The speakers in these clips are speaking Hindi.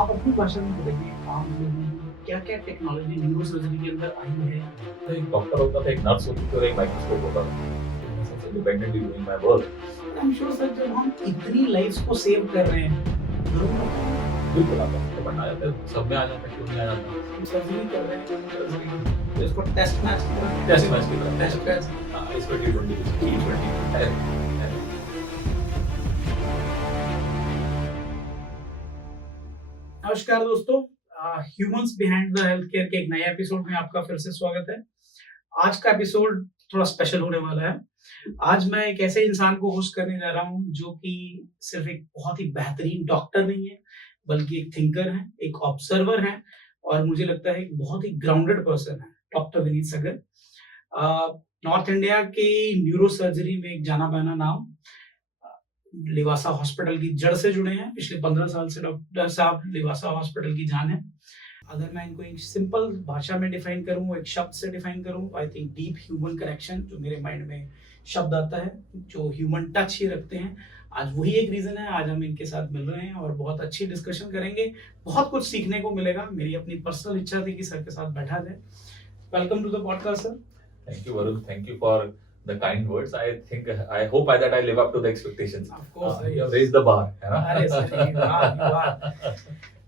आप अपनी भाषा में बताइए, आम लोगों में क्या-क्या टेक्नोलॉजी न्यूरोसर्जरी के अंदर आई है? तो एक डॉक्टर होता था, एक नर्स होती थी और एक माइक्रोस्कोप होता था। In the sense independently doing my work. I am sure sir जब हम इतनी लाइव्स को सेव कर रहे हैं, ज़रूर आता है। बिल्कुल आता है, बट आ जाता है, सब में आ जाता है, क्यों नहीं आ जाता? हम सर्जरी कर रहे हैं सर्जरी, तो इसको टेस्ट मैच की तरह टेस्ट मैच की तरह टेस्ट मैच इसमें T20 T20 है। नमस्कार दोस्तों, humans behind the health care के एक नए एपिसोड में आपका फिर से स्वागत है। आज का एपिसोड थोड़ा स्पेशल होने वाला है। आज मैं एक ऐसे इंसान को होस्ट करने जा रहा हूँ जो कि सिर्फ एक बहुत ही बेहतरीन डॉक्टर नहीं है, बल्कि एक थिंकर है, एक ऑब्जर्वर है और मुझे लगता है एक बहुत ही ग्राउंडेड पर्सन है, डॉक्टर विनीत सगर। नॉर्थ इंडिया के न्यूरो सर्जरी में एक जाना-माना नाम, लिवासा हॉस्पिटल की जड़ से जुड़े हैं। पिछले 15 साल से डॉक्टर साहब लिवासा हॉस्पिटल की जान है। अगर मैं इनको एक सिंपल भाषा में डिफाइन करूँ, एक शब्द से डिफाइन करूँ, I think deep human connection जो मेरे माइंड में शब्द आता है, जो ह्यूमन टच ही रखते हैं। आज वही एक रीज़न है, आज हम इनके साथ मिल रहे हैं और बहुत अच्छी डिस्कशन करेंगे। बहुत कुछ सीखने को मिलेगा। मेरी अपनी पर्सनल इच्छा थी कि सर के साथ बैठा जाए। Welcome to the podcast sir. Thank you Varun, thank you for the kind words. I hope that I live up to the expectations. Of course you have raised the bar, है ना? अरे सर you are.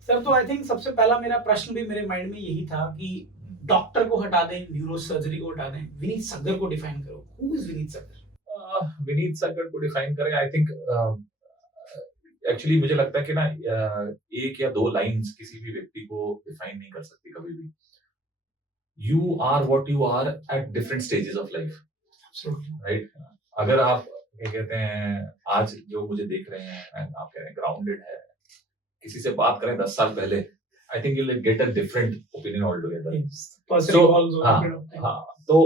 सर तो आई थिंक सबसे पहला मेरा प्रश्न भी मेरे माइंड में यही था कि डॉक्टर को हटा दें, न्यूरो सर्जरी को हटा दें, विनीत सग्गर को डिफाइन करो। Who is Vineet Saggar? विनीत सगर को डिफाइन करें, आई थिंक एक्चुअली मुझे लगता है कि ना एक या दो लाइंस किसी भी व्यक्ति को डिफाइन नहीं कर सकती कभी भी। You are what you are at different stages of life, right? अगर आप क्या कहते हैं, आज जो मुझे देख रहे हैं and आप कह रहे हैं ग्राउंडेड है, किसी से बात करें 10 साल पहले, I think you will get a different opinion all together. तो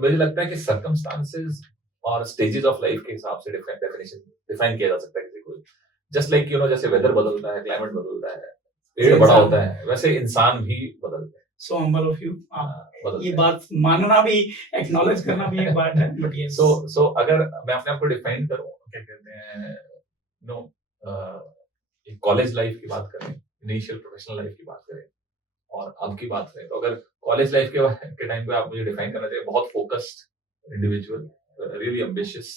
मुझे लगता है कि सर्कमस्टांसेस और स्टेजेस ऑफ लाइफ के हिसाब से डिफाइन किया जा सकता है किसी को। जस्ट लाइक जैसे वेदर बदलता है, क्लाइमेट बदलता है, पेड़ बड़ा होता है, वैसे इंसान भी बदलते हैं। So humble of you. ये बात मानना भी, एक्नॉलेज करना भी एक बात है, बट ये सो अगर मैं अपने आप को डिफाइन करूं, क्या कहते हैं, नो एक कॉलेज लाइफ की बात करें, इनिशियल प्रोफेशनल लाइफ की बात करें और अब की बात करें, तो अगर कॉलेज लाइफ के टाइम पे आप मुझे डिफाइन करना चाहिए, बहुत फोकस्ड इंडिविजुअल, रियली एम्बिशियस,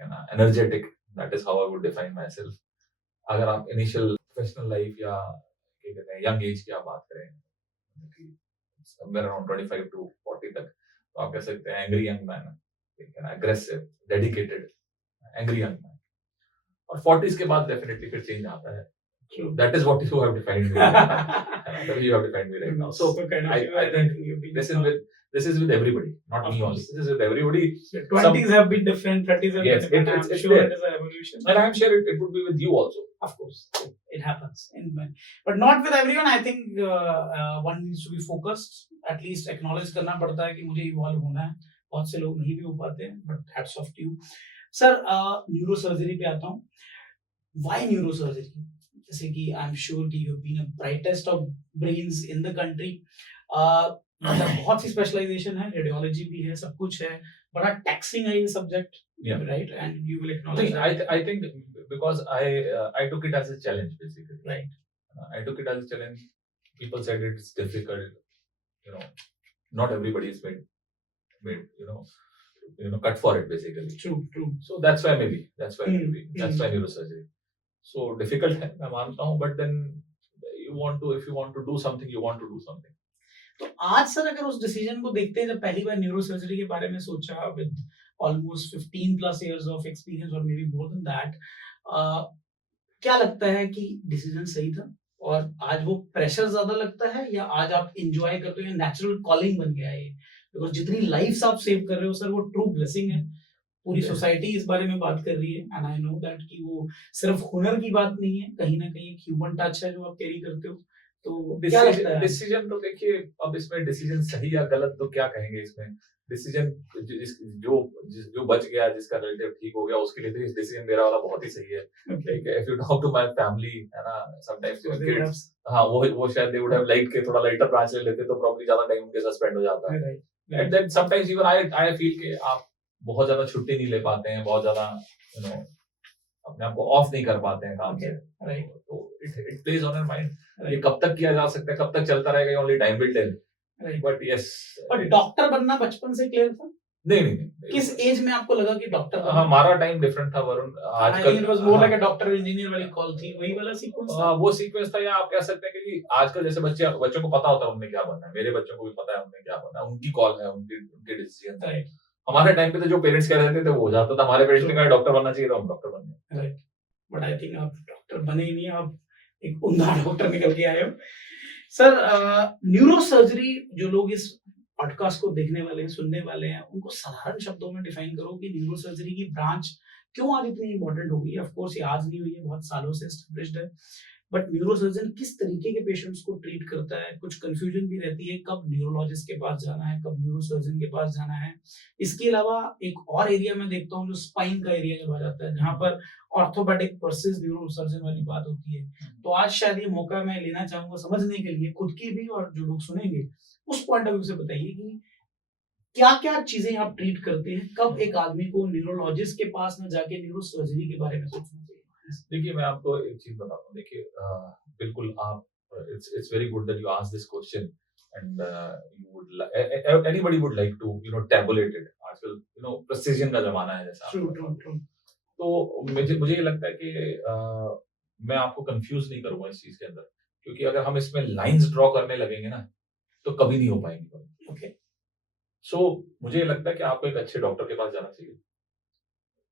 है ना, energetic, that is how I would define my self. अगर आप इनिशियल प्रोफेशनल लाइफ या क्या कहते हैं यंग एज की आप बात करें, समवेयर अराउंड 25 to 40 तक, तो आप कह सकते हैं एंग्री यंग मैन, ठीक है ना, aggressive, dedicated, angry young man. और 40s के बाद डेफिनेटली फिर चेंज आता है। That is what you have defined me. You have defined me right now. So I think this is with everybody, not me only. This is with everybody. 20s have been different, 30s have Yes, been different. I'm it's sure there. it is an evolution. And I am sure it would be with you also. Of course, it happens. But not with everyone. I think one needs to be focused. At least acknowledge करना पड़ता है कि मुझे इवॉल्व होना है. बहुत से लोग नहीं भी हो पाते हैं, but hats off to you. Sir, neurosurgery पे आता हूँ. Why neurosurgery? जैसे कि आई एम श्योर कि you have been a brightest of brains in the country. मतलब बहुत सी स्पेशलाइजेशन है, रेडियोलॉजी भी है, सब कुछ है, बड़ा टैक्सिंग है ये subject, right? And you will acknowledge that. I think because I took it as a challenge basically. Right. I took it as a challenge. People said it's difficult, not everybody is made cut for it basically. True. So that's why neurosurgery. So difficult है, मैं मानता हूँ, but then if you want to do something, you want to do something. तो आज सर अगर उस डिसीजन को देखते हैं, जब पहली बार न्यूरो सर्जरी के बारे में सोचा, with almost 15 plus years of experience और maybe more than that, क्या लगता है कि डिसीजन सही था? और आज वो प्रेशर ज्यादा लगता है या आज आप एंजॉय करते हो, या नेचुरल कॉलिंग बन गया है ये? बिकॉज जितनी लाइफ्स आप सेव कर रहे हो सर, वो ट्रू ब्लेसिंग है। पूरी सोसाइटी इस बारे में बात कर रही है, एंड आई नो दैट कि वो सिर्फ हुनर की बात नहीं है, कहीं ना कहीं एक ह्यूमन टच है जो आप कैरी करते हो। तो क्या लगता है? डिसीजन तो देखिए, अब इसमें डिसीजन सही या गलत तो क्या कहेंगे इसमें। डिसीजन जो बच गया, जिसका रिलेटिव ठीक हो गया, उसके लिए तो डिसीजन मेरा वाला बहुत ही सही है। If you talk to my family, है ना, समटाइम्स किड्स, हाँ, वो शायद दे वुड हैव लाइक के थोड़ा लाइटर ब्रांच ले लेते तो प्रॉब्ली ज्यादा टाइम उनके साथ स्पेंड हो जाता है। And then sometimes even I feel कि आप बहुत ज्यादा छुट्टी नहीं ले पाते हैं, बहुत ज्यादा अपने आप को ऑफ नहीं कर पाते हैं काम से, right. तो it plays on your mind. ये Right. कब तक किया जा सकता है, कब तक चलता रहेगा, only time will tell. Right. But yes, और डॉक्टर बनना बचपन से क्लियर था? नहीं। किस एज में आपको लगा कि डॉक्टर बनना? हमारा टाइम डिफरेंट था वरुण। आजकल it was more like a doctor engineer वाली कॉल थी, वही वाला सीक्वेंस था? वो सीक्वेंस था, या आप कह सकते हैं कि आजकल जैसे बच्चों को पता होता है उन्हें क्या बनना है, मेरे बच्चों को भी पता है उन्हें क्या बनना है, उनकी कॉल है, उनके डिसीजन है। हमारे टाइम पे तो जो पेरेंट्स कह रहे थे वो हो जाता था, हमारे पेरेंट्स ने कहा डॉक्टर बनना चाहिए तो हम डॉक्टर बन गए। राइट, बट आई थिंक आप डॉक्टर बने ही नहीं, आप एक उम्दा डॉक्टर निकल के आए हो। सर, न्यूरो सर्जरी, जो लोग इस पॉडकास्ट को देखने वाले हैं, सुनने वाले हैं, उनको साधारण शब्दों में डिफाइन करो कि न्यूरो सर्जरी की ब्रांच क्यों आज इतनी इंपॉर्टेंट हो गई है। ऑफ कोर्स ये आज नहीं हुई है, बहुत सालों से एस्टेब्लिश्ड है, बट न्यूरो सर्जन किस तरीके के पेशेंट्स को ट्रीट करता है, कुछ कंफ्यूजन भी रहती है, कब न्यूरोलॉजिस्ट के पास जाना है, कब न्यूरो सर्जन के पास जाना है। इसके अलावा एक और एरिया में देखता हूँ जो स्पाइन का एरिया जब आ जाता है, जहाँ पर ऑर्थोपेडिक वर्सेस न्यूरो सर्जन वाली बात होती है। तो आज शायद ये मौका मैं लेना चाहूंगा समझने के लिए, खुद की भी और जो लोग सुनेंगे उस पॉइंट ऑफ व्यू से बताइए कि क्या क्या चीजें आप ट्रीट करते हैं, कब एक आदमी को न्यूरोलॉजिस्ट के पास ना जाके न्यूरो सर्जरी के बारे में सोचना चाहिए। देखिए, मैं आपको एक चीज बताता हूँ। देखिए, बिल्कुल आप, it's very good that you ask this question, and you would anybody would like to tabulate it. आजकल प्रिसिजन का जमाना है जैसा। ट्रू। तो मुझे ये लगता है कि मैं आपको कंफ्यूज नहीं करूंगा इस चीज के अंदर, क्योंकि अगर हम इसमें लाइंस ड्रॉ करने लगेंगे ना तो कभी नहीं हो पाएंगे। ओके। सो मुझे ये लगता है कि आपको एक अच्छे डॉक्टर के पास जाना चाहिए।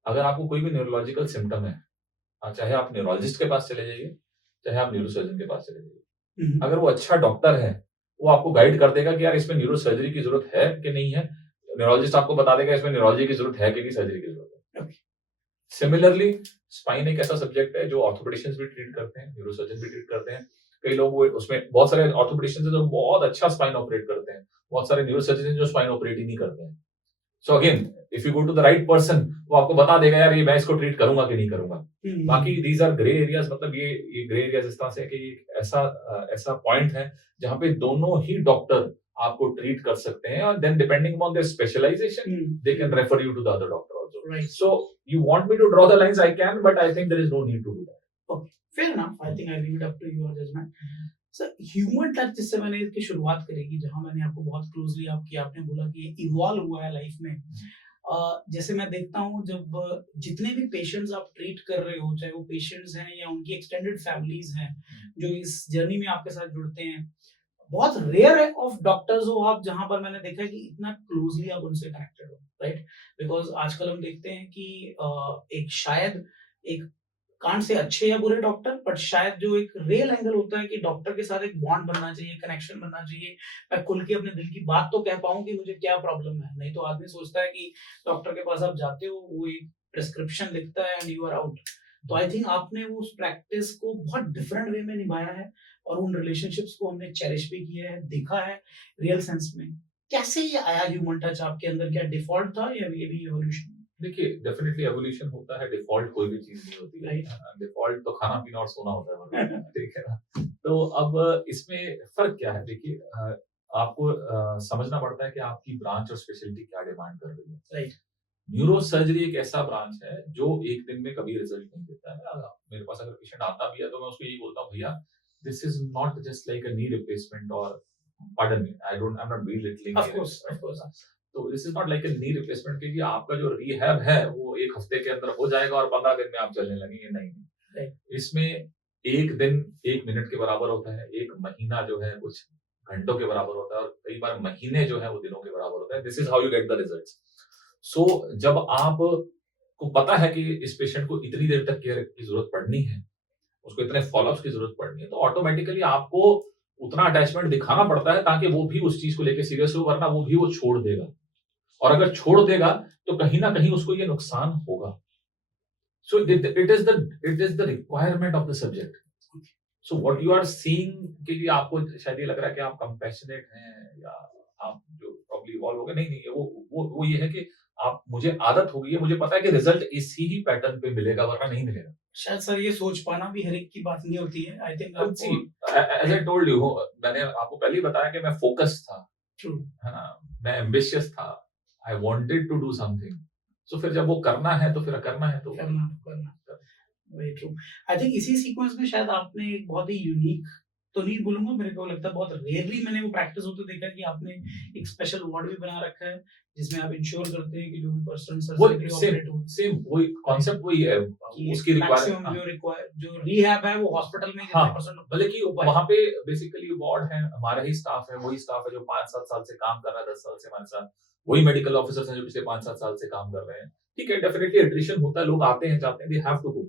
अगर आपको कोई भी न्यूरोलॉजिकल सिम्टम है, चाहे आप न्यूरोलॉजिस्ट के पास चले जाइए, चाहे आप न्यूरोसर्जन के पास चले जाइए, अगर वो अच्छा डॉक्टर है वो आपको गाइड कर देगा कि यार इसमें न्यूरो सर्जरी की जरूरत है कि नहीं है। न्यूरोलॉजिस्ट आपको बता देगा इसमें न्यूरोलॉजी की जरूरत है कि नहीं, सर्जरी की जरूरत है। सिमिलरली स्पाइन एक ऐसा सब्जेक्ट है जो ऑर्थोपेडिशियंस भी ट्रीट करते हैं, न्यूरोसर्जन भी ट्रीट करते हैं। कई लोग उसमें बहुत सारे ऑर्थोपेडिशियंस जो बहुत अच्छा स्पाइन ऑपरेट करते हैं, बहुत सारे न्यूरोसर्जन जो स्पाइन ऑपरेट ही नहीं करते हैं। So again, if you go to the right person, वो आपको बता देगा यार ये मैं इसको ट्रीट करूंगा कि नहीं करूंगा। बाकी दीज आर ग्रे एरियाज, मतलब ये ग्रे एरियाज इस तरह से कि ऐसा पॉइंट है जहां पे दोनों ही डॉक्टर आपको ट्रीट कर सकते हैं, और then depending on their specialization they can refer you to the other doctor also. So you want me to draw the lines, I can, but I think there is no need to do that. Okay, fair enough, I think I leave it up to your judgement. Sir, human touch जिससे मैंने इसकी शुरुआत करेगी, जहां मैंने आपको बहुत क्लोजली आपने बोला कि ये इवॉल्व हुआ है लाइफ में। जैसे मैं देखता हूँ जब जितने भी पेशेंट्स आप ट्रीट कर रहे हो, चाहे वो पेशेंट्स हैं या उनकी एक्सटेंडेड फैमिलीज हैं जो इस जर्नी में आपके साथ जुड़ते हैं, बहुत रेयर है ऑफ डॉक्टर्स हो आप जहां पर मैंने देखा है कि इतना क्लोजली आप उनसे कनेक्टेड हो, राइट? बिकॉज आजकल हम देखते हैं कि एक शायद एक कांट से अच्छे या बुरे डॉक्टर, बट शायद जो एक रियल एंगल होता है कि डॉक्टर के साथ एक बॉन्ड बनना चाहिए, कनेक्शन बनना चाहिए, मैं खुल के अपने दिल की बात तो कह पाऊं कि मुझे क्या प्रॉब्लम है। नहीं तो आदमी सोचता है कि डॉक्टर के पास आप जाते हो, वो एक प्रिस्क्रिप्शन लिखता है एंड यू आर आउट। तो आई थिंक आपने उस प्रैक्टिस को बहुत डिफरेंट वे में निभाया है, और उन रिलेशनशिप्स को हमने चेरिश भी किया है, देखा है रियल सेंस में। कैसे ये आया ह्यूमन टच आपके अंदर? क्या डिफॉल्ट था या ये भी एवोल्यूशन? देखिए, डेफिनेटली एवोल्यूशन होता है, डिफॉल्ट कोई भी चीज नहीं होती है। डिफॉल्ट तो खाना पीना और सोना होता है, ठीक है ना? तो अब इसमें फर्क क्या है? देखिए, आपको समझना पड़ता है कि आपकी ब्रांच और स्पेशलिटी क्या डिमांड कर रही है। राइट। न्यूरो सर्जरी एक ऐसा ब्रांच है जो एक दिन में कभी रिजल्ट नहीं देता है। मेरे पास अगर पेशेंट आता भी है तो मैं उसको यही बोलता हूँ, भैया this is not just like a knee replacement, और pardon me, I am not belittling of course. तो this is not like a knee replacement के लिए आपका जो रिहैब है वो एक हफ्ते के अंदर हो जाएगा और 15 दिन में आप चलने लगेंगे, नहीं। इसमें एक दिन 1 मिनट के बराबर होता है, एक महीना जो है कुछ घंटों के बराबर होता है, और कई बार महीने जो है वो दिनों के बराबर होता है। This is how you get the results. So जब आप को पता है कि इस पेशेंट को इतनी देर तक केयर की जरूरत पड़नी है, उसको इतने फॉलोअप्स की जरूरत पड़नी है, तो ऑटोमेटिकली आपको उतना अटैचमेंट दिखाना पड़ता है ताकि वो भी उस चीज को लेकर सीरियस हो, वरना वो भी वो छोड़ देगा, और अगर छोड़ देगा तो कहीं ना कहीं उसको ये नुकसान होगा। So it is the requirement of the subject. So what you are seeing कि आपको शायद ये लग रहा है कि आप कंपैशनेट हैं या आप जो प्रॉब्लम इवॉल्व हो गए, नहीं, वो ये है कि आप, मुझे आदत हो गई है, मुझे पता है कि रिजल्ट इसी ही पैटर्न पे मिलेगा, वरना नहीं मिलेगा। शायद सर ये सोच पाना भी हर एक की बात नहीं होती है। I think as I told you, मैंने आपको पहले ही बताया कि मैं फोकस था, है ना, मैं एम्बिशियस था, I wanted to do something. So फिर जब वो करना है तो फिर करना है, तो करना। Very true. आई थिंक इसी सीक्वेंस में शायद आपने एक बहुत ही यूनिक तो नहीं बोलूंगा, मेरे को लगता है बहुत रेयरली मैंने वो प्रैक्टिस होते देखा कि आपने एक स्पेशल वार्ड भी बना रखा है जिसमें आप इंश्योर करते हैं कि जो भी पर्सन वो सर्जरी के लिए सेम ऑपरेट हो सेम वही कॉन्सेप्ट वही है, कि उसकी मैक्सिमम रिक्वायरमेंट। जो रिहैब है वो हॉस्पिटल में हाँ, जितने परसेंट मतलब कि हो पाए। वहाँ पे बेसिकली वार्ड है, हमारा ही स्टाफ है, वही स्टाफ है जो 5-7 साल से काम कर रहा है, 10 साल से हमारे साथ। वही मेडिकल ऑफिसर्स हैं जो पिछले 5-7 साल से काम कर रहे हैं। ठीक है, डेफिनिटली एट्रिशन होता है, लोग आते हैं, जाते हैं, they have to go.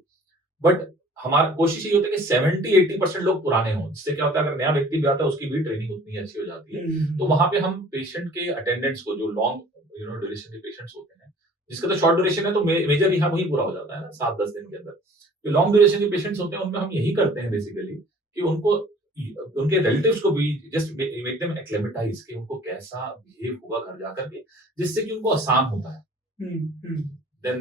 But हमारा कोशिश ये होती है कि 70-80% लोग पुराने हों। जिससे क्या होता है, अगर नया व्यक्ति भी आता है, उसकी भी ट्रेनिंग उतनी अच्छी हो जाती है। तो वहाँ पे हम पेशेंट के अटेंडेंट्स को, जो लॉन्ग ड्यूरेशन के पेशेंट्स होते हैं, जिसका तो शॉर्ट ड्यूरेशन है, तो मेजर रिहैब वही पूरा हो जाता है ना 7-10 दिन के अंदर। जो लॉन्ग ड्यूरेशन के पेशेंट्स होते हैं, उनमें हम यही करते हैं बेसिकली कि उनको उनके रिलेटिव्स को भी जस्ट मेक देम एक्लेमेटाइज कि उनको कैसा बिहेव होगा घर जाकर के, जिससे कि उनको आसान होता है। देन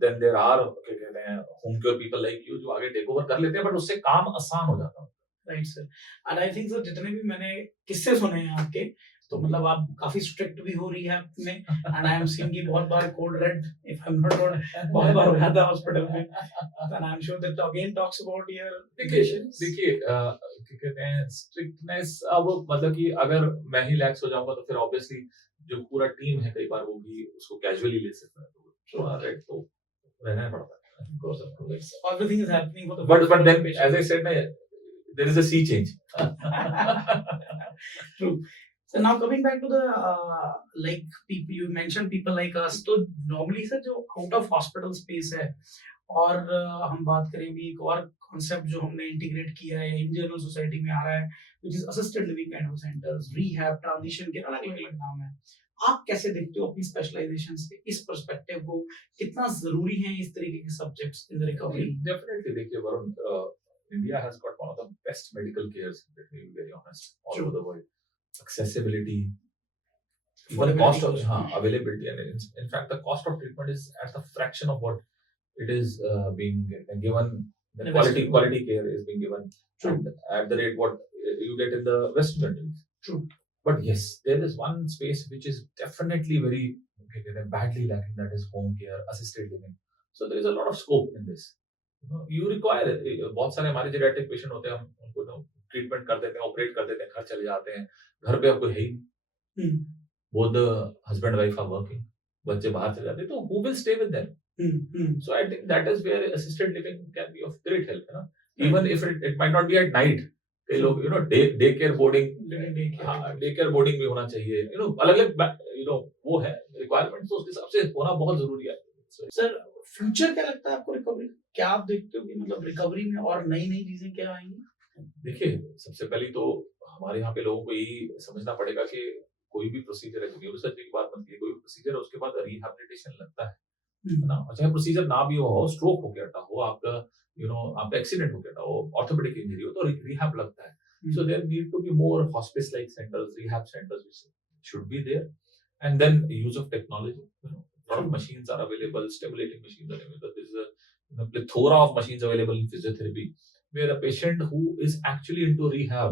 देन देयर आर क्या कहते हैं home care people like you जो आगे टेक ओवर कर लेते हैं, बट उससे काम आसान हो जाता है। Right sir. And I think sir जितने भी मैंने किस्से सुने हैं आपके, तो मतलब आप काफी स्ट्रिक्ट भी हो रही है में, एंड आई एम सीइंग कि बहुत bar code red if I am not wrong बहुत बार हो जाता है हॉस्पिटल में, and I am sure that again talks about your patients. देखिए क्या कहते हैं स्ट्रिक्टनेस, अब मतलब कि अगर मैं ही लैक्स हो जाऊंगा तो फिर ऑब्वियसली जो पूरा टीम है कई बार वो भी उसको कैजुअली ले सकता है, तो थोड़ा रेड तो रहना पड़ता है। Of course, of course. Everything is happening for the But then as I said, there is a sea change. True. So now coming back to the like people you mentioned people like us, तो normally सर जो out of hospital space है, और हम बात करें भी एक और कॉन्सेप्ट जो हमने इंटीग्रेट किया है इन जनरल सोसाइटी में आ रहा है, which is assisted living kind of centers, rehab, transition के अलग अलग नाम है। आप कैसे देखते हो अपनी स्पेशलाइजेशन से इस पर्सपेक्टिव को, कितना जरूरी है इस तरीके के subjects in the recovery? Definitely, देखिए Varun, India has got one of the best medical cares, let me be very honest, all over the world. Accessibility, even cost of availability, and in fact the cost of treatment is at the fraction of what it is being given. The quality care is being given at the rate what you get in the Western countries. True. But yes, there is one space which is definitely very badly lacking, that is home care, assisted living. So there is a lot of scope in this. You require बहुत सारे हमारे जेरियाट्रिक पेशेंट होते हैं, हम उनको ट्रीटमेंट कर देते हैं, ऑपरेट कर देते हैं, घर चले जाते हैं, घर पे अब कोई है ही, both the husband and wife are working, बच्चे बाहर चले जाते हैं, तो who will stay with them? So I think that is where assisted living can be of great help, है ना? Even if it might not be at night, कई लोग डे केयर बोर्डिंग भी होना चाहिए, अलग अलग वो है रिक्वायरमेंट, तो उस हिसाब से होना बहुत जरूरी है। सर फ्यूचर क्या लगता है आपको रिकवरी, क्या आप देखते हो कि मतलब रिकवरी में और नई नई चीजें क्या आएंगी? देखिए सबसे पहले तो हमारे यहाँ पे लोगों को यही समझना पड़ेगा कि कोई भी प्रोसीजर है, न्यूरोसर्जरी की बात बनती है, कोई भी प्रोसीजर है उसके बाद रिहैबिलिटेशन लगता है ना, चाहे प्रोसीजर ना भी हो, स्ट्रोक हो गया हो आपका, आपका एक्सीडेंट हो गया हो, ऑर्थोपेडिक इंजरी हो, तो रिहैब लगता है। So there need to be more hospice-like centers, rehab centers, which should be there, and then the use of technology. A lot of machines are available, stimulating machines are available. There is a plethora of machines available in physiotherapy, where a patient who is actually into rehab,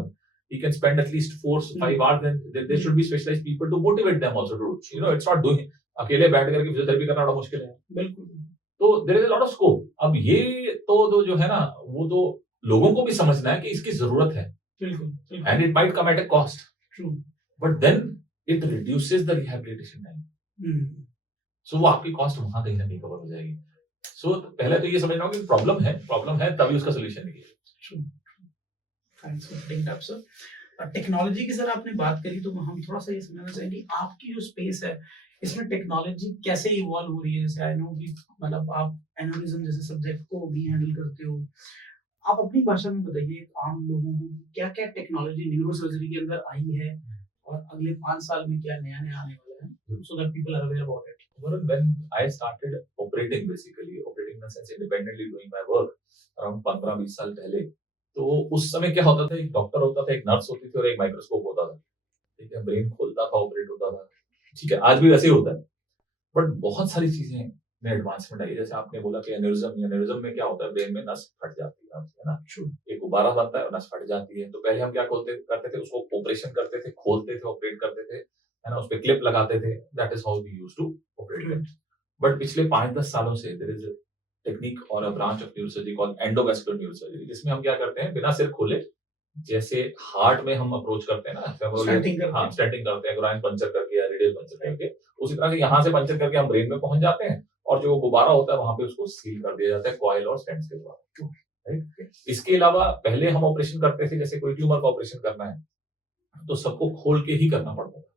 he can spend at least 4-5 hours. Then there should be specialized people to motivate them also to do. It's not doing अकेले बैठ करके फिजियोथेरेपी करना बड़ा मुश्किल है। बिल्कुल। तो there is a lot of scope. अब ये तो जो है ना, वो तो लोगों को भी समझना है कि इसकी जरूरत है। And it might come at a cost. True. But then it reduces the rehabilitation time. So वो आपकी कॉस्ट वहां कहीं ना कहीं कवर हो जाएगी। So पहले तो ये समझना होगा कि प्रॉब्लम है तभी उसका सोल्यूशन निकलेगा। Thanks for bringing up sir. Technology की सर आपने बात करी, तो हम थोड़ा सा ये समझना चाहेंगे आपकी जो स्पेस है इसमें टेक्नोलॉजी कैसे इवॉल्व हो रही है। जैसे आई नो कि मतलब आप एनालिज्म जैसे सब्जेक्ट को भी हैंडल करते हो, आप अपनी भाषा में बताइए आम लोगों को क्या क्या टेक्नोलॉजी न्यूरोसर्जरी के अंदर आई है और अगले 5 साल में क्या नया नया आने वाला है, so that people are aware about it. When I started operating in the sense independently doing my work around 15-20 साल पहले, तो उस समय क्या होता था, एक डॉक्टर होता था, एक नर्स होती थी और एक माइक्रोस्कोप होता था, ठीक है, ब्रेन खोलता था, ऑपरेट होता था, ठीक है, आज भी वैसे ही होता है, बट बहुत सारी चीजें में एडवांसमेंट आई। जैसे आपने बोला कि एन्यूरिज्म में क्या होता है, ब्रेन में नस फट जाती है ना, एक गुब्बारा बनता है और नस फट जाती है, तो पहले हम क्या करते थे, उसको ऑपरेशन करते थे, खोलते थे, ऑपरेट करते थे, है ना, उस पे क्लिप लगाते थे, that is how we used to operate. But पिछले 5-10 सालों से देयर इज टेक्निक और a branch of neurosurgery called endovascular neurosurgery, जिसमें हम क्या करते हैं, बिना सिर खोले, जैसे हार्ट में हम अप्रोच करते हैं ना, स्टार्टिंग करते हाँ, हैं। स्टेंटिंग करते हैं, ग्राइन पंचर करके या रेडियल पंचर करके, उसी तरह से यहाँ से पंचर करके हम ब्रेन में पहुंच जाते हैं, और जो गुब्बारा होता है वहां पे उसको सील कर दिया जाता है कॉइल और स्टेंट्स के द्वारा, राइट। इसके अलावा पहले हम ऑपरेशन करते थे, जैसे कोई ट्यूमर का ऑपरेशन करना है तो सबको खोल के ही करना पड़ता था,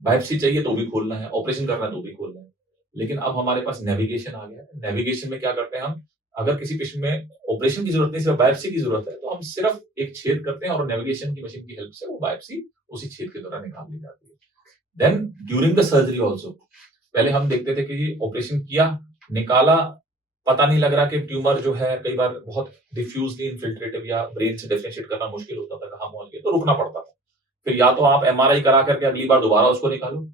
बायोप्सी चाहिए तो भी खोलना है, ऑपरेशन करना है तो भी खोलना है। लेकिन अब हमारे पास नेविगेशन आ गया है। नेविगेशन में क्या करते हैं हम, अगर किसी पेशेंट में ऑपरेशन की जरूरत नहीं, सिर्फ बायोप्सी की जरूरत है, तो हम सिर्फ एक छेद करते हैं और नेविगेशन की मशीन की हेल्प से वो बायोप्सी उसी छेद के द्वारा निकाल ली जाती है। Then during the surgery also, पहले हम देखते थे कि ऑपरेशन किया, निकाला, पता नहीं लग रहा कि ट्यूमर जो है कई बार बहुत डिफ्यूजली इन्फिल्ट्रेटिव या ब्रेन से डिफरेंशिएट करना मुश्किल होता था, कहाँ पहुंच गए, तो रुकना पड़ता था। फिर या तो आप एमआरआई करा करके अगली बार दोबारा उसको निकालो,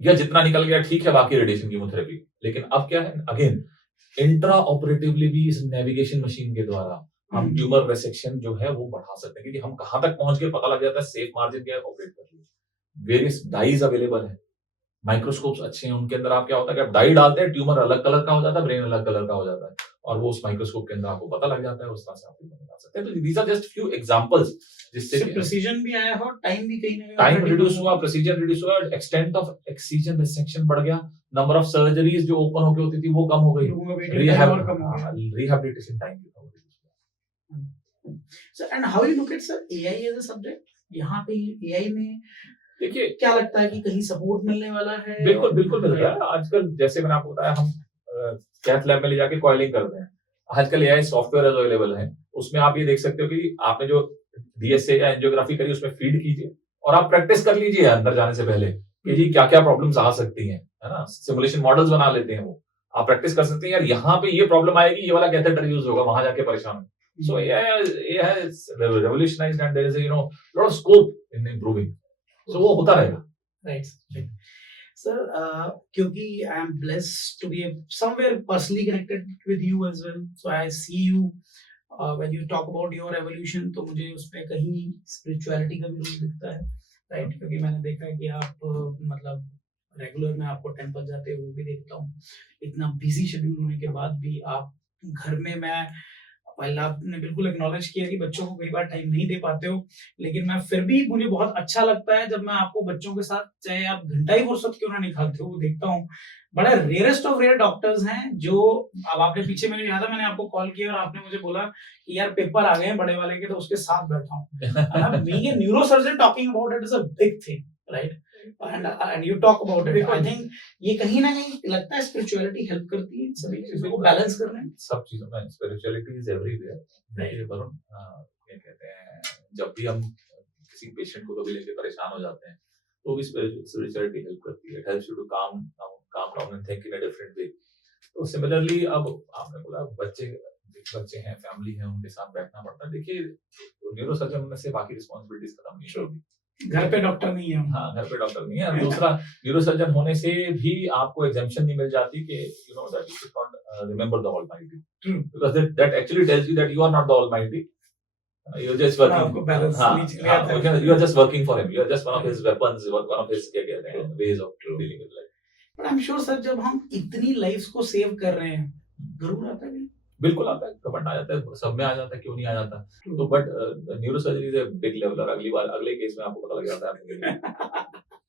या जितना निकल गया ठीक है, बाकी रेडिएशन कीमोथेरेपी। लेकिन अब क्या है, अगेन इंट्रा ऑपरेटिवली भी इस नेविगेशन मशीन के द्वारा हम ट्यूमर रेसेक्शन जो है वो बढ़ा सकते हैं, क्योंकि हम कहां तक पहुंच गए पता लग जाता है, सेफ मार्जिन क्या है, ऑपरेट कर लिया। वेरियस डाइज अवेलेबल है, माइक्रोस्कोप्स अच्छे हैं, उनके अंदर आप क्या होता है कि आप डाई डालते हैं, ट्यूमर अलग कलर का हो जाता है, ब्रेन अलग कलर का हो जाता है, और वो उस माइक्रोस्कोप के अंदर आपको पता लग जाता है, उस तरह से आप ट्यूमर निकाल सकते हैं। तो these are just few examples जिससे प्रिसीजन भी आया हो, टाइम भी कहीं ना कहीं टाइम रिड्यूस हुआ, प्रोसीजर रिड्यूस हुआ, एक्सटेंट ऑफ एक्सीजन रिसेक्शन बढ़ गया, नंबर ऑफ सर्जरीज जो ओपन होके होती थी वो कम हो गई, रिहैबिलिटेशन टाइम भी कम हो गई। Sir, and how you look at sir AI as a subject? यहाँ पे एआई में देखिए, क्या लगता है कि कहीं सपोर्ट मिलने वाला है? बिल्कुल बिल्कुल मिल रहा है आजकल। जैसे मैंने आपको बताया, हम कैथ लैब में ले जाके कॉइलिंग करते हैं, आजकल एआई सॉफ्टवेयर अवेलेबल है, उसमें आप ये देख सकते हो कि आपने जो डीएसए या एंजियोग्राफी करी उसमें फीड कीजिए, और आप प्रैक्टिस कर लीजिए अंदर जाने से पहले कि जी क्या क्या प्रॉब्लम्स आ सकती हैं, है ना। सिमुलेशन मॉडल्स बना लेते हैं वो, आप प्रैक्टिस कर सकते हैं, यार यहाँ पे ये प्रॉब्लम आएगी, ये वाला कैथेटर यूज होगा, वहां जाके परेशान हो। So AI has revolutionized, and there is a lot of scope in improving. So वो होता रहेगा। Right. Sir, क्योंकि I am blessed to be somewhere personally connected with you as well. So I see you when you talk about your evolution, तो मुझे उसमें कहीं spirituality का भी रोल दिखता है, right? क्योंकि मैंने देखा है कि आप मतलब रेगुलर में आपको टेम्पल जाते हुए भी देखता हूँ, इतना बिजी शेड्यूल होने के बाद भी आप घर में, मैं आपने बिल्कुल एक्नॉलेज किया कि बच्चों को कई बार टाइम नहीं दे पाते हो, लेकिन मैं फिर भी, मुझे बहुत अच्छा लगता है जब मैं आपको बच्चों के साथ, चाहे आप घंटा ही फुर्सत क्यों ना निकालते हो, वो देखता हूँ। बड़ा रेयरेस्ट ऑफ रेयर डॉक्टर्स हैं जो, अब आपने पीछे, मैंने याद है मैंने आपको कॉल किया और आपने मुझे बोला कि यार पेपर आ गए हैं बड़े वाले के, तो उसके साथ बैठा हूँ। Being a neurosurgeon talking about it is a big thing, right? and you talk about it. I think ये कहीं ना कहीं लगता है स्पिरिचुअलिटी हेल्प करती है सभी चीजों को बैलेंस करने में। सब चीजों में स्पिरिचुअलिटी इज एवरीवेयर। देखिए वरुण, क्या कहते हैं, जब भी हम किसी पेशेंट को कभी लेके परेशान हो जाते हैं तो भी स्पिरिचुअलिटी हेल्प करती है। It helps you to calm down and think in a different way. तो सिमिलरली अब आपने बोला बच्चे हैं, फैमिली है, उनके साथ बैठना पड़ता है। देखिए, न्यूरोसर्जन होने से बाकी रिस्पांसिबिलिटीज खत्म नहीं होगी। घर पे डॉक्टर नहीं है। हाँ, घर पे डॉक्टर नहीं है। दूसरा, न्यूरोसर्जन होने से भी आपको एग्जेम्पशन नहीं मिल जाती कि you know that you should not remember the almighty, because that actually tells you that you are not the almighty, you are just working, you are just working for him, you are just one of his weapons, one of his, क्या कहते हैं, ways of dealing with life. But I am sure sir, जब हम इतनी लाइव्स को सेव कर रहे हैं, जरूर आता है, बिल्कुल आता है, कमेंट आ जाता है, सब में आ जाता है, क्यों नहीं आ जाता। तो but neurosurgery is a big level, और अगली बार अगले केस में आपको पता लग जाता है।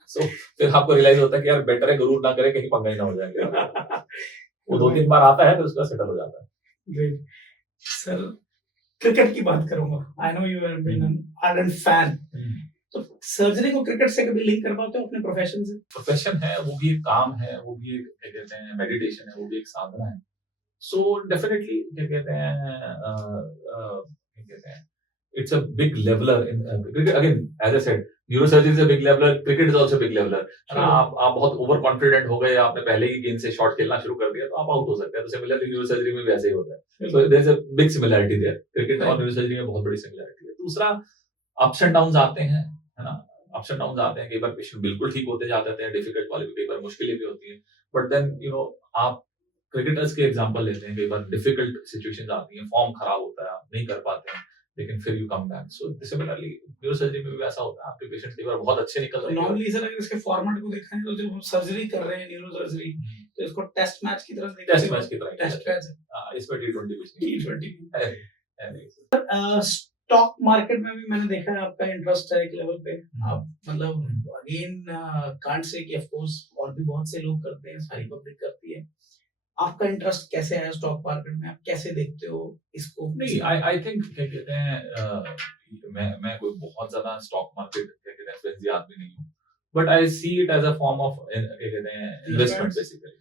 सो फिर आपको रियलाइज होता है कि यार बेटर है गुरूर ना करे, कहीं पंगा ही ना हो जाएंगे। वो 2-3 बार आता है, फिर उसका सेटल हो जाता है। ग्रेट सर, क्रिकेट की बात करूंगा। I know you have been an ardent fan, तो सर्जरी को क्रिकेट से कभी लिंक कर पाते हो अपने प्रोफेशन से? प्रोफेशन है, वो भी एक काम है, वो भी एक, क्या कहते हैं, मेडिटेशन है, वो भी एक साधना है। So definitely, क्या कहते हैं, it's a big leveler in cricket. Again, as I said, neurosurgery is a big leveler. Cricket is also a big leveler. आप बहुत ओवर कॉन्फिडेंट हो गए, आपने पहले ही गेंद से शॉट खेलना शुरू कर दिया, तो आप आउट हो सकते हैं। तो सिमिलरली न्यूरोसर्जरी में भी ऐसे ही होता है। So there is a big similarity there. Cricket और न्यूरोसर्जरी में बहुत बड़ी सिमिलरिटी है। दूसरा, अप्स एंड डाउन्स आते हैं, है ना, अप्स एंड डाउन्स आते हैं। कई बार पेशेंट बिल्कुल ठीक होते जाते हैं, डिफिकल्ट वाले भी कई बार मुश्किलें भी होती हैं, बट देन आप क्रिकेटर्स के एग्जांपल लेते हैं, कई बार डिफिकल्ट सिचुएशंस आती हैं, फॉर्म खराब होता है, आप नहीं कर पाते हैं, लेकिन फिर you come back. So similarly neurosurgery में भी ऐसा होता है, आपके पेशेंट कई बार बहुत अच्छे निकल तो रहे हैं। नॉर्मली सर अगर इसके फॉर्मेट को देखा है तो जब हम सर्जरी कर रहे हैं न्यूरो सर्जरी तो इसको टेस्ट मैच की तरह देखते टेस्ट मैच की तरह टेस्ट मैच इसमें T20 कुछ नहीं T20 है नहीं। स्टॉक मार्केट में भी मैंने देखा है आपका इंटरेस्ट है एक लेवल पे। आप मतलब अगेन कांट से कि ऑफ कोर्स और भी बहुत से लोग करते हैं, सारी पब्लिक करती है। आपका इंटरेस्ट कैसे आया स्टॉक मार्केट में, आप कैसे देखते हो इसको? नहीं, आई थिंक क्या कहते हैं, मैं कोई बहुत ज्यादा स्टॉक मार्केट क्या कहते हैं फ्रेंजी आदमी नहीं हूँ, but I see it as a form of क्या कहते हैं इन्वेस्टमेंट बेसिकली।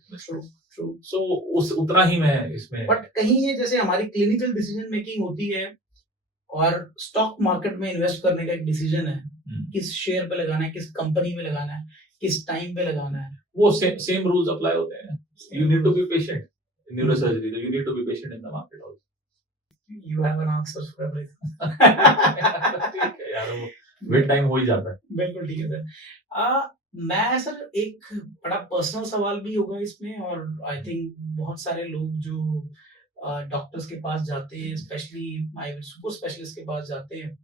ट्रू। सो उस उतना ही मैं इसमें। बट कहीं ये जैसे हमारी क्लिनिकल डिसीजन मेकिंग होती है और स्टॉक मार्केट में इन्वेस्ट करने का एक डिसीजन है, किस शेयर पे लगाना है, किस कंपनी में लगाना है, किस टाइम पे लगाना है, वो सेम रूल्स अप्लाई होते हैं। You need to be patient in neurosurgery, you need to be patient in the market also. You have an answer for everything. ठीक है यार, वो विद टाइम हो ही जाता है। बिल्कुल ठीक है सर। मैं सर एक बड़ा पर्सनल सवाल भी होगा इसमें, और आई थिंक बहुत सारे लोग जो डॉक्टर्स के पास जाते हैं, स्पेशली आई सुपर स्पेशलिस्ट के पास जाते हैं,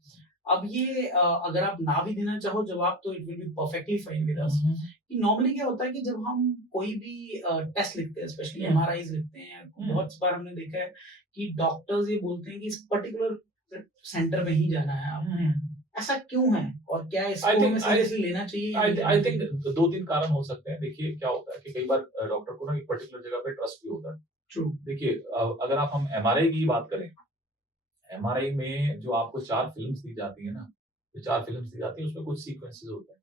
अब ये अगर आप ना भी देना चाहो जवाब तो it will be perfectly fine with us कि नॉर्मली क्या होता है कि जब हम कोई भी टेस्ट लिखते हैं, स्पेशली एमआरआईज लिखते हैं, बहुत बार हमने देखा है कि डॉक्टर्स ये बोलते हैं कि इस पर्टिकुलर सेंटर में ही जाना है आपने। ऐसा क्यों है और क्या इसको हमें सीरियसली लेना चाहिए? आई थिंक दो तीन कारण हो सकते हैं। देखिए क्या होता है कि कई बार डॉक्टर को ना एक पर्टिकुलर जगह पे ट्रस्ट भी होता है। ट्रू। देखिए अगर आप हम एमआरआई की बात करें, एमआरआई में जो आपको 4 फिल्म्स दी जाती है ना, जो 4 फिल्म्स दी जाती है उसमें कुछ सीक्वेंसेस होते हैं,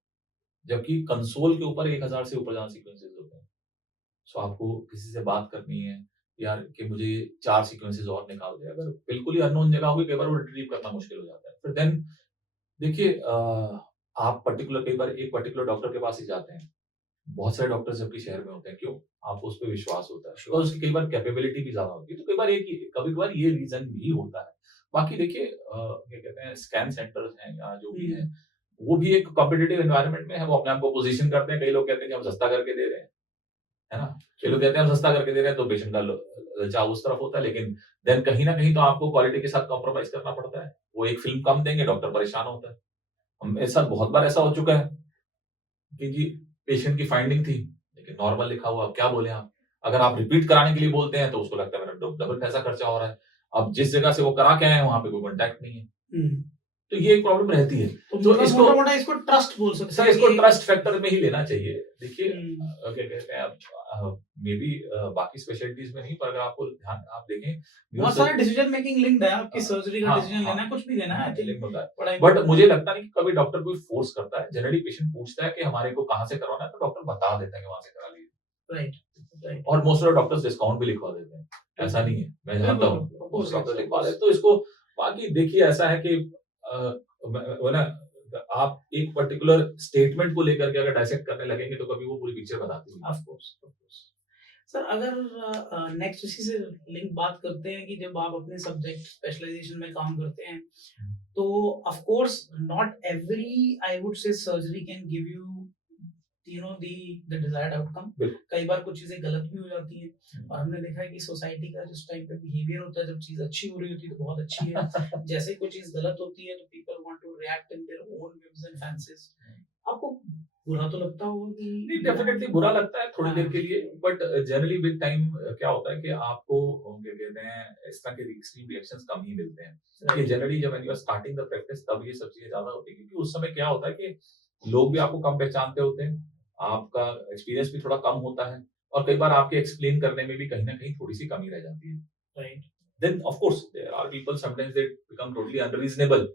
जबकि कंसोल के ऊपर 1000 से ऊपर ज्यादा सीक्वेंसेस होते हैं। सो आपको किसी से बात करनी है यार कि मुझे 4 सीक्वेंसेस और निकाल दे, अगर बिल्कुल ही अननोन जगह होगी कई बार वो रिट्रीव करना मुश्किल हो जाता है। फिर देन देखिए आप कई बार एक पर्टिकुलर डॉक्टर के पास ही जाते हैं, बहुत सारे डॉक्टर्स जबकि शहर में होते हैं, क्यों? आपको उस पर विश्वास होता है और उसकी कई बार कैपेबिलिटी भी ज्यादा होती है, तो कभी कभार ये रीजन भी होता है। बाकी देखिए क्या कहते हैं स्कैन सेंटर्स हैं या जो भी है, वो भी एक कॉम्पिटिटिव एनवायरनमेंट में है, वो अपने आप को पोजीशन करते हैं। कई लोग कहते हैं कि हम सस्ता करके दे रहे हैं, है ना, कई लोग कहते हैं हम सस्ता करके दे रहे हैं, तो पेशेंट का लचाव उस तरफ होता है, लेकिन देन कहीं ना कहीं तो आपको क्वालिटी के साथ कॉम्प्रोमाइज करना पड़ता है। वो एक फिल्म कम देंगे, डॉक्टर परेशान होता है। मेरे साथ बहुत बार ऐसा हो चुका है कि जी पेशेंट की फाइंडिंग थी लेकिन नॉर्मल लिखा हुआ, क्या बोले आप, अगर आप रिपीट कराने के लिए बोलते हैं तो उसको लगता है मेरा डबल पैसा खर्चा हो रहा है। अब जिस जगह से वो करा के आए हैं वहां पे कोई कॉन्टैक्ट नहीं है, तो ये एक प्रॉब्लम रहती है। तो इसको ट्रस्ट बोल सकते हैं, इसको ट्रस्ट फैक्टर में ही लेना चाहिए। देखिए क्या कहते हैं मे बी बाकी स्पेशलिटीज में नहीं, पर अगर आपको ध्यान आप देखें बहुत सारे डिसीजन मेकिंग लिंक्ड है, आपकी सर्जरी का डिसीजन लेना है, कुछ भी लेना है, लिंक होता है। बट मुझे लगता नहीं कि कभी डॉक्टर कोई फोर्स करता है। जनरली पेशेंट पूछता है कि हमारे को कहाँ से करवाना है, तो डॉक्टर बता देता है कि वहां से करा लीजिए। राइट। और मोस्ट ऑफ डॉक्टर्स डिस्काउंट भी लिखवा देते हैं, ऐसा नहीं है, मैं जानता हूँ मोस्ट डॉक्टर लिखवा देते। तो इसको बाकी देखिए ऐसा है कि वो ना आप एक पर्टिकुलर स्टेटमेंट को लेकर के अगर डाइसेक्ट करने लगेंगे तो कभी वो पूरी पिक्चर बताती है। ऑफ कोर्स सर, अगर नेक्स्ट इसी से लिंक बात करते हैं कि जब आप अपने सब्जेक्ट स्पेशलाइजेशन में काम करते हैं तो of course not every I would say surgery can give you know the desired outcome. कई बार कुछ चीजें गलत भी हो जाती हैं और हमने देखा है कि सोसाइटी का जिस टाइम पे बिहेवियर होता है, जब चीज अच्छी हो रही होती है तो बहुत अच्छी है, जैसे कोई चीज गलत होती है तो people want to react in their own whims and fancies. आपको बुरा तो लगता होगा कि नहीं, डेफिनेटली बुरा लगता है थोड़ी देर के लिए, बट जनरली विद टाइम क्या होता है कि आपको क्या कहते हैं इस तरह के एक्सट्रीम रिएक्शंस कम ही मिलते हैं। ये जनरली जब you are starting the practice तब ये सब चीजें ज्यादा होती है, क्योंकि उस समय क्या होता है कि लोग भी आपको कम पहचानते होते हैं, आपका एक्सपीरियंस भी थोड़ा कम होता है और कई बार आपके एक्सप्लेन करने में भी कहीं ना कहीं थोड़ी सी कमी रह जाती है। Right. Then of course there are people sometimes they become totally unreasonable,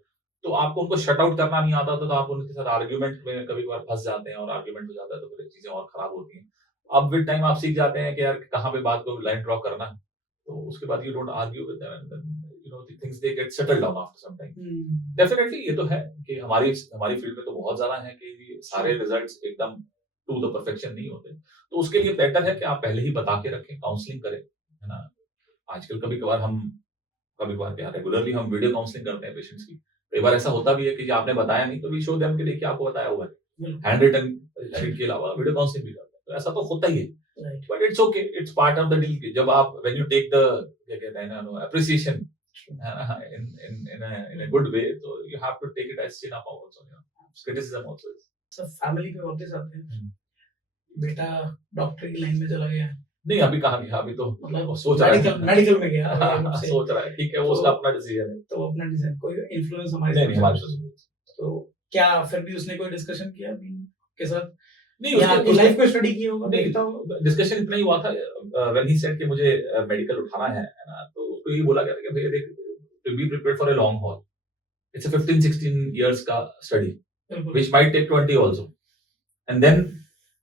तो आपको उनको शट आउट करना नहीं आता तो आप उनके साथ आर्ग्यूमेंट में कभी कभार फंस जाते हैं और आर्ग्यूमेंट हो जाता है तो फिर चीजें और खराब होती हैं। अब विद टाइम आप सीख जाते हैं कि यार कहाँ पे बात को लाइन ड्रॉ करना, तो उसके बाद you don't argue with them and you know the things they get settled down after some time. Definitely ये तो है कि हमारी फील्ड में तो बहुत ज्यादा है कि सारे रिजल्ट्स एकदम टू द परफेक्शन नहीं होते, तो उसके लिए बेटर है कि आप पहले ही बता के रखें, काउंसलिंग करें, है ना। आजकल कभी कभार क्या रेगुलरली हम वीडियो काउंसलिंग करते हैं पेशेंट्स की। कई बार ऐसा होता भी है कि आपने बताया नहीं तो वी शो देम कि देखिए आपको बताया हुआ है, हैंड रिटन शीट के अलावा वीडियो काउंसलिंग भी करते हैं, तो ऐसा तो होता ही है। But it's okay, it's part of the deal. जब आप व्हेन यू टेक द क्या कहते हैं ना एप्रिसिएशन है ना, in a good way, so you have to take it as chin up also, you know. Criticism also is. सब फैमिली पे वापस आते हैं, हम्म। बेटा डॉक्टर की लाइन में चला गया, नहीं अभी कहाँ गया, अभी तो मतलब सोच रहा है, मेडिकल में गया अभी रूप से, सोच रहा है, ठीक है, वो तो- उसका अपना डिसीजन है। तो अपना डिसीजन, कोई इन्फ्लुएंस हमारे नहीं साथ नहीं हमारे तो क्या फिर भी उसने कोई डिस्कशन किया अभी के साथ, नहीं या आपकी उसने लाइफ को स्टडी किया होगा, नहीं, देखता होगा? डिस्कशन इतना ही हुआ था व्हेन ही सेड कि मुझे मेडिकल उठाना है ना, तो उसको ये बोला गया था कि भैया देख, to be prepared for a long haul, it's a 15-16 years का स्टडी बिल्कुल which might take 20 also, and then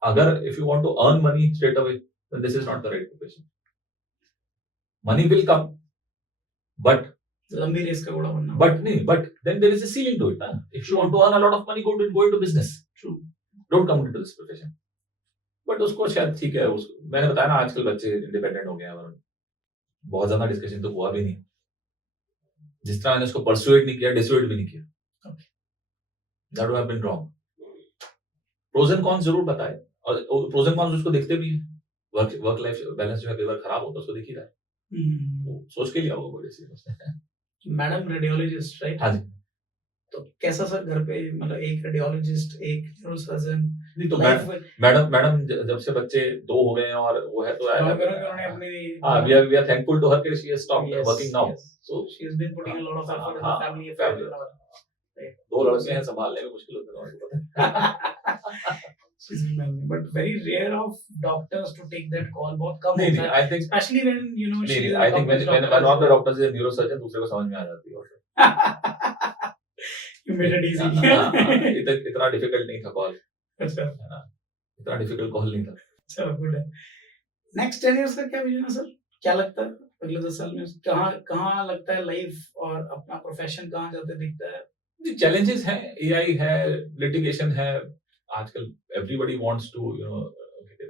अगर if you want to earn money straight away, then this is not the right profession. Money will come, but लंबी रेस का घोड़ा बनना, but then there is a ceiling to it. Na? If you want to earn a lot of money, go into business. True. Don't come into this profession. But उसको शायद ठीक है, उसको मैंने बताया ना, आजकल बच्चे इंडिपेंडेंट हो गए हैं, बहुत ज्यादा डिस्कशन तो हुआ भी नहीं, जिस तरह मैंने उसको परसुएट नहीं किया, डिसुएट भी नहीं किया. That would have been wrong. Pros and cons जरूर बताए, और pros and cons उसको दिखते भी हैं. वर्क लाइफ बैलेंस जो है कई बार खराब होता है, उसको दिख ही रहा है. वो सोच के लिया होगा कोई डिसीजन उसने. Madam radiologist right? हाँ जी. तो कैसा सर घर पे, मतलब एक रेडियोलॉजिस्ट, एक न्यूरोसर्जन, नहीं तो लाइफ मैडम जब से बच्चे 2 हो गए हैं और वो है तो उन्होंने अपनी we are thankful to her that she has stopped working now. So she has been putting a lot of effort in the family affairs and all. 2 लड़के हैं, संभालने में मुश्किल होता है, आपको पता है. She's been managing, but very rare of doctors to take that call. बहुत कम नहीं होता नहीं, है, I think especially when you know she is I think when one of the doctors is a neurosurgeon, दूसरे को समझ में आ जाती है. You made it easy. इतना डिफिकल्ट नहीं था कॉल, अच्छा, है ना, इतना डिफिकल्ट कॉल नहीं था. चलो गुड है. नेक्स्ट 10 इयर्स का क्या विजन है सर? क्या लगता है अगले 10 साल में कहाँ लगता है लाइफ और अपना प्रोफेशन कहाँ जाते दिखता है? चैलेंजेस हैं, एआई है, लिटिगेशन है, आजकल everybody wants to you know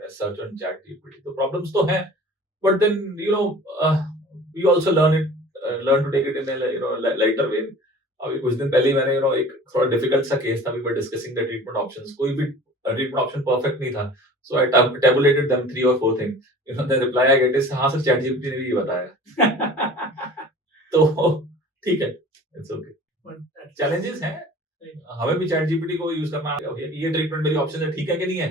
search on ChatGPT, तो प्रॉब्लम्स तो हैं, but then you know we also learn to take it in you know lighter way. अभी कुछ दिन पहले ही मैंने यू नो एक थोड़ा डिफिकल्ट सा केस था, we were discussing the treatment options, कोई भी ट्रीटमेंट ऑप्शन परफेक्ट नहीं था, so I tabulated them 3 or 4 things, you know, the reply I get is हाँ सर चैट जीपीटी ने भी ये बताया. तो ठीक है, इट्स ओके. चैलेंजेस हैं, हमें भी चैट जीपीटी को यूज करना है, ये ट्रीटमेंट मेरी ऑप्शन है, ठीक है कि नहीं है,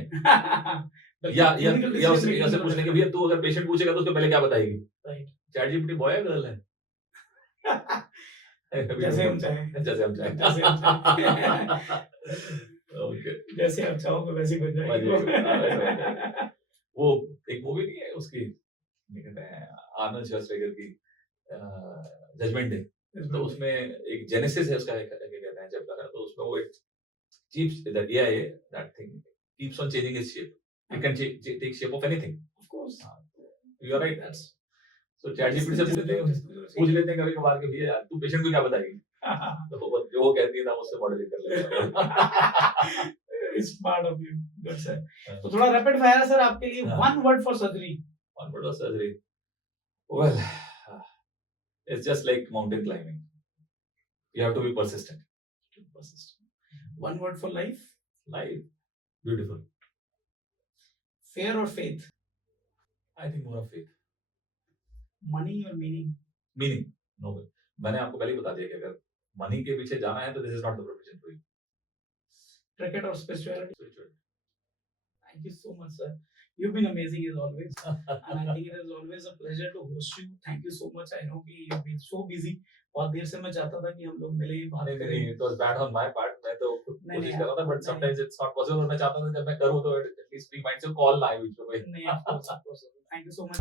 या उससे पूछने के भैया तू अगर पेशेंट पूछेगा तो उसको पहले क्या बताएगी, चैट जीपीटी बॉय है गर्ल है. जैसे हम चाहें ओके, जैसे आप चाहोगे वैसे बन जाएगी. वो एक मूवी नहीं है उसकी, कहते हैं आर्नल्ड श्वार्ज़नेगर की जजमेंट डे, तो उसमें एक जेनेसिस है उसका, कहते हैं चैप्टर है, तो उसमें वो एक chip that AI that thing keeps on changing its shape, it can take shape of anything. Of course you are right. So ChatGPT से पूछ लेते हैं कभी कभार के भैया तू पेशेंट को क्या बताएगी, तो जो वो कहती है ना उससे मॉडल कर लेते हैं. Smart of you, good sir. तो थोड़ा रैपिड फायर है सर आपके लिए. One word for surgery. One word of surgery. Well, it's just like mountain climbing. You have to be persistent. One word for life. Life, beautiful. Fear or faith? I think more of faith. Money or meaning? Meaning, no way. मैंने आपको पहले ही बता दिया कि अगर मनी के पीछे जाना है तो this is not the profession for you. Cricket or spirituality? Thank you so much, sir. You've been amazing as always, and I think it is always a pleasure to host you. Thank you so much. I know कि you've been so busy. बहुत देर से मैं चाहता था कि हम लोग मिले, बात करें. It was bad on my part. मैं तो कोशिश कर रहा था, but sometimes it's not possible. मैं चाहता था जब मैं करूँ तो at least free mind से call ना आए बीच में. नहीं, of course. Thank you so much.